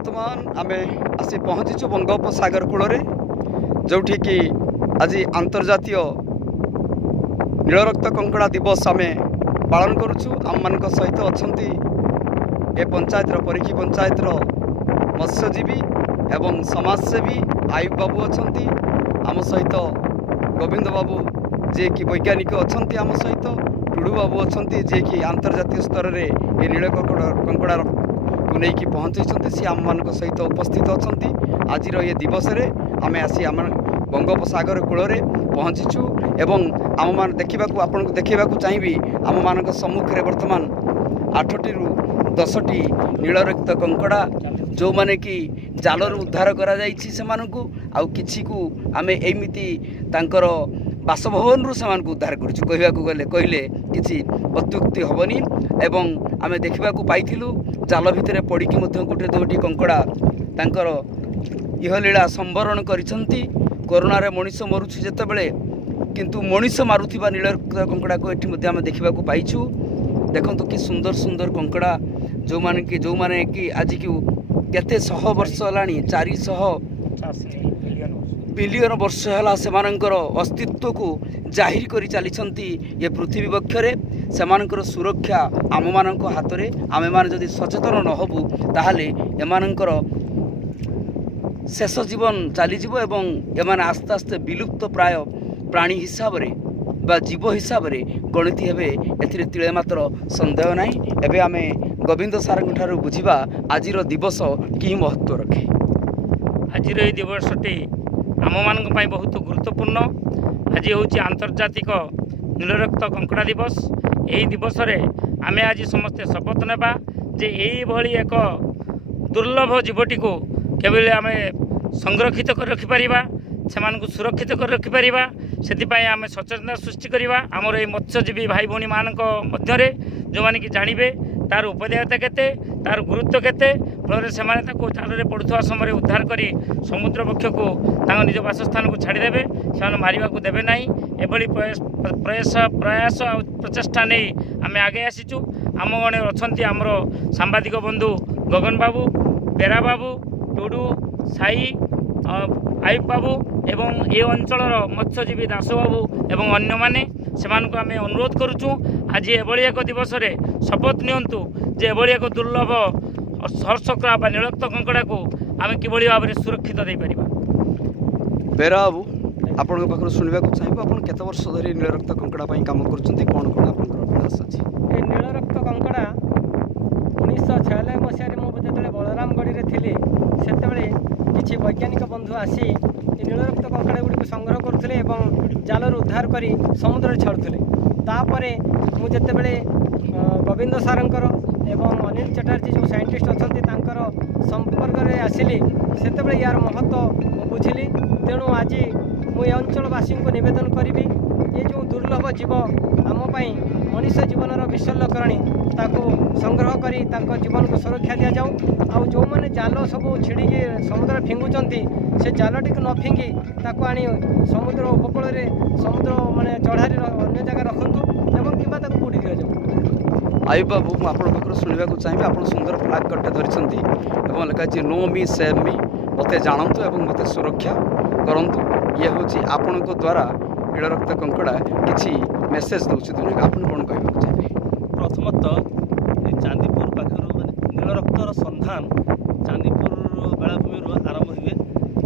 बर्तमान आमे आसी पहुँचीचु बंगोपसागर कूल जोठी कि आज अंतर्जातीय नीलरक्त कंकड़ा दिवस आमे पालन करुछु। आम मान सहित अच्छा ए पंचायत परिखी पंचायत मत्स्यजीवी एवं समाजसेवी आयुब बाबू अच्छा आम सहित गोविंद बाबू जे कि वैज्ञानिक अच्छा आम सहित टुडू बाबू अच्छा जे कि अंतर्जातीय स्तर में ये नील कंकड़ा को लेकिन पहुँचे सी आम मान सहित उपस्थित अच्छा। आज ये दिवस आम आसी आम बंगोपसागर कूल पहुँचीचु एवं आम मान देखा चाहिए आम मान सम्मुख में बर्तमान 8टी ରୁ 10ଟି नीलरक्त कंकड़ा जो माने कि जालर उद्धार करा जाइछि सेमानकु आउ किछि को आमे एमिति तांकर बासभवन रु सेमान को उद्धार करूछु। कहबाकू गले कहले किछि अत्युक्ति हबनी एवं आमे देखिबाकू पाइथिलु जाल भितरे पड़िकी मध्ये गोटे दुईटी कंकड़ा तांकर इहलीला संवरण करिसंती। कोरोना रे मनुष्य मरुछि जेतेबेले किंतु मनुष्य मारुथिबा नीलरक्त कंकड़ा को एठी मध्ये आमे देखिबाकू पाइछु। देखंतु कि सुंदर सुंदर कंकड़ा जो माने कि आज की केते 100 वर्ष हलानी 450 बिलियन वर्ष है सेमानंकर अस्तित्व को जाहिर करी चलीछंती ये पृथ्वी वक्षरे। सेमानंकर सुरक्षा आम मानक हाथ में आमे मान जदि सचेतन न होबु ताहाले एमानंकर शेष जीवन चलीजिवो एवं एमाने आस्ते आस्ते विलुप्त प्राय प्राणी हिसाब रे बा जीव हिसाब रे गणित हेबे एथिरे तिळे मात्र संदेह नाही। एबे आमे गोविंद सार ठारू बुझिबा आजिर दिवस कि महत्व रखे। आजिर ए दिवसटी आम मानक पई बहुत गुरुत्वपूर्ण। आज हूँ आंतर्जातिक नीलरक्त कंकड़ा दिवस। यही दिवस रे आमे आज समस्ते शपथ नेबा जे यही भली एक दुर्लभ जीवटी को केवल आमे संरक्षित कर रखिपारिबा सेमानकु सुरक्षित कर रखिपारिबा सेतिपाई आमे सचेतना सृष्टि करिबा। आमर ए मत्स्यजीवी भाई भौणी मानक मध्यरे जो माने कि जानिबे तार उपदेयता केते तार गुरुत्व केते फल से जाल पड़ुवा समय उद्धार कर समुद्र पक्ष को निज बासस्थान को छाड़देवे से मारिबा को देवे ना। एभली प्रयास प्रचेषा नहीं आम आगे आसीचु। आम गणे अच्छा आमर सांबादिक बंधु गगन बाबू बेरा बाबू टुडू साई आयुब बाबू एवं ए अंचल मत्स्यजीवी दास बाबू एवं अन्य माने सेमानकु आमे अनुरोध करुचु आज एभली एक दिवस रे शपथ नियंतु जे एभली एक दुर्लभ हर्षक्रा बा नीलरक्त कंकड़ा को आमे किभली भाव में सुरक्षित दे परिबा। बेरा बाबू आपण पाखर सुनिबा को चाहिबो आपण केते वर्ष धरि नीलरक्त कंकड़ा पई काम करचंती कोन कोन आपण प्रयास अछि? ए नीलरक्त कंकड़ा 1996 मसिया रे मो जेतेले बलरामगढ़ी रे थिले सेतेबेले किछि वैज्ञानिक बंधु आसी ए नीलरक्त कंकड़ा गुडी को संग्रह करथले एवं जालर उद्धार करी समुद्र रे छाडुथले। तापरे मु जेतेबेले गोविंद सारंकर एवं अनिल चटर्जी जो साइंटिस्ट अच्छी संपर्क में आसिली सेतेबेले यार महत्व बुझिली। तेणु आज मुझे अंचलवासी को निवेदन करी ये जो दुर्लभ जीव आमपाई मनुष्य जीवन विशल्यकरणी ताको संग्रह करी ताको जीवन को सुरक्षा दि जाऊ। आउ जो मैंने जाल सब छिड़िकी समुद्र फिंगुंट से जालटी को न फिंगी ताको आनी समुद्र उपकूल समुद्र माने चढ़ारी अन्य जगह रखु एवं कि पोड़ी दि जाऊ। आयुब बाबू मुझे पाखर शुणा चाहिए आप सुंदर फ्लाग कटे धरी लिखाई नो मी सेव मी मत जानतु और मत सुरक्षा करंतु। ये हूँ आपण द्वारा नीलरक्त कंकड़ा किसी मेसेज दूसरी दुनिया आप कौन कहना चाहिए? प्रथमतः चांदीपुर पाखर नीलरक्तर संधान चांदीपुर बेलाभूमि आरंभ हुए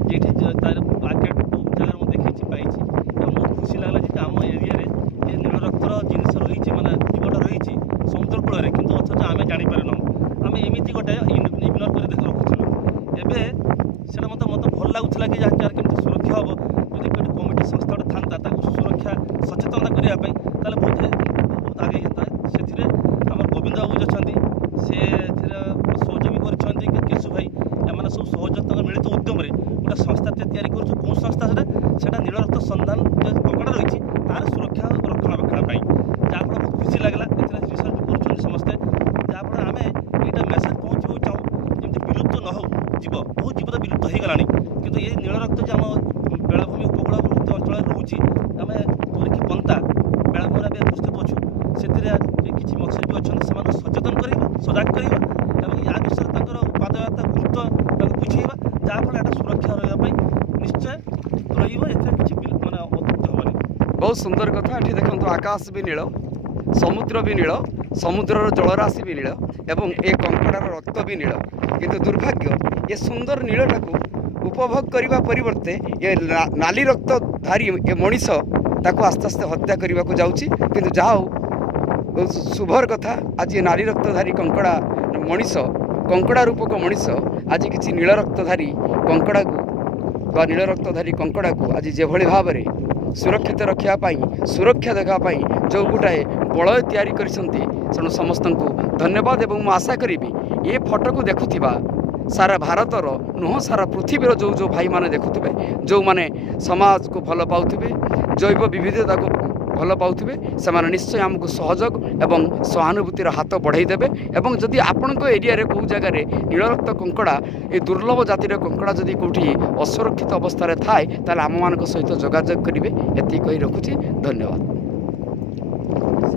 जेठी तार मार्केट जगह मुझे देखी पाई बहुत खुशी लगला जी आम एरिया ये नीलरक्तर जिनस रही माने जीवटा रही समुद्र कूल कि अथच आम जापारे आम एमती गोटे इग्नोर कर देख रखुलु एवं मत भल लगुला कि यार केमती सुरक्षा हम जब कोई कमिटी संस्था था सुरक्षा सचेतनता करने बहुत आगे था से आम गोविंद बाबू अच्छा से सहयोग भी केशु भाई एम सब सहयोग मिलित उद्यम गोटे संस्था या कौन संस्था से नीलरक्त संधान कंकड़ा रही तार सुरक्षा रक्षणाबेक्षण जहाँफल बहुत खुशी लगला रिसर्च कर समस्ते जहाँफल आम यहाँ मेसेज पहुँचा चाहूँ जमी विलुप्त न हो जीव बहुत जीव तो विलुप्त हो गलानी किंतु ये नीलरक्त जो आम बेलाभूमि उपकूलवर्ती अंचल रोचे आम परिखी पंता बेलाभूमि प्रस्तुत अच्छु से किसी मत्स्यजीवी अच्छा से सचेतन कर सजाग कर या विषय पादयात्रा गुरुत्व ଯାହାଫଳରେ ଏଇଟା ସୁରକ୍ଷା ରହିବା ପାଇଁ ନିଶ୍ଚୟ ରହିବ, ଏଥିରେ କିଛି ମାନେ ଅତ୍ୟୁକ୍ତି ହେବନି। ବହୁତ ସୁନ୍ଦର କଥା। ଏଠି ଦେଖନ୍ତୁ ଆକାଶ ବି ନୀଳ, ସମୁଦ୍ର ବି ନୀଳ, ସମୁଦ୍ରର ଜଳରାଶି ବି ନୀଳ ଏବଂ ଏ କଙ୍କଡ଼ାର ରକ୍ତ ବି ନୀଳ। କିନ୍ତୁ ଦୁର୍ଭାଗ୍ୟ ଏ ସୁନ୍ଦର ନୀଳଟାକୁ ଉପଭୋଗ କରିବା ପରିବର୍ତ୍ତେ ଏ ନାଲି ରକ୍ତଧାରୀ ଏ ମଣିଷ ତାକୁ ଆସ୍ତେ ଆସ୍ତେ ହତ୍ୟା କରିବାକୁ ଯାଉଛି। କିନ୍ତୁ ଯାହା ହଉ ଶୁଭର କଥା, ଆଜି ଏ ନାଲି ରକ୍ତଧାରୀ କଙ୍କଡ଼ା ମଣିଷ, କଙ୍କଡ଼ା ରୂପକ ମଣିଷ ଆଜି କିଛି ନୀଳ ରକ୍ତଧାରୀ କଙ୍କଡ଼ାକୁ ବା ନୀଳ ରକ୍ତଧାରୀ କଙ୍କଡ଼ାକୁ ଆଜି ଯେଭଳି ଭାବରେ ସୁରକ୍ଷିତ ରଖିବା ପାଇଁ, ସୁରକ୍ଷା ଦେବା ପାଇଁ ଯେଉଁ ଗୋଟାଏ ବଳୟ ତିଆରି କରିଛନ୍ତି, ତେଣୁ ସମସ୍ତଙ୍କୁ ଧନ୍ୟବାଦ। ଏବଂ ମୁଁ ଆଶା କରିବି ଏ ଫଟୋକୁ ଦେଖୁଥିବା ସାରା ଭାରତର ନୁହଁ ସାରା ପୃଥିବୀର ଯେଉଁ ଭାଇମାନେ ଦେଖୁଥିବେ, ଯେଉଁମାନେ ସମାଜକୁ ଭଲ ପାଉଥିବେ, ଜୈବ ବିବିଧତାକୁ ଭଲ ପାଉଥିବେ, ସେମାନେ ନିଶ୍ଚୟ ଆମକୁ ସହଯୋଗ ଏବଂ ସହାନୁଭୂତିର ହାତ ବଢ଼ାଇ ଦେବେ। ଏବଂ ଯଦି ଆପଣଙ୍କ ଏରିଆରେ କେଉଁ ଜାଗାରେ ନୀଳରକ୍ତ କଙ୍କଡ଼ା, ଏ ଦୁର୍ଲଭ ଜାତିର କଙ୍କଡ଼ା ଯଦି କେଉଁଠି ଅସୁରକ୍ଷିତ ଅବସ୍ଥାରେ ଥାଏ, ତାହେଲେ ଆମମାନଙ୍କ ସହିତ ଯୋଗାଯୋଗ କରିବେ। ଏତିକି କହି ରଖୁଛି, ଧନ୍ୟବାଦ।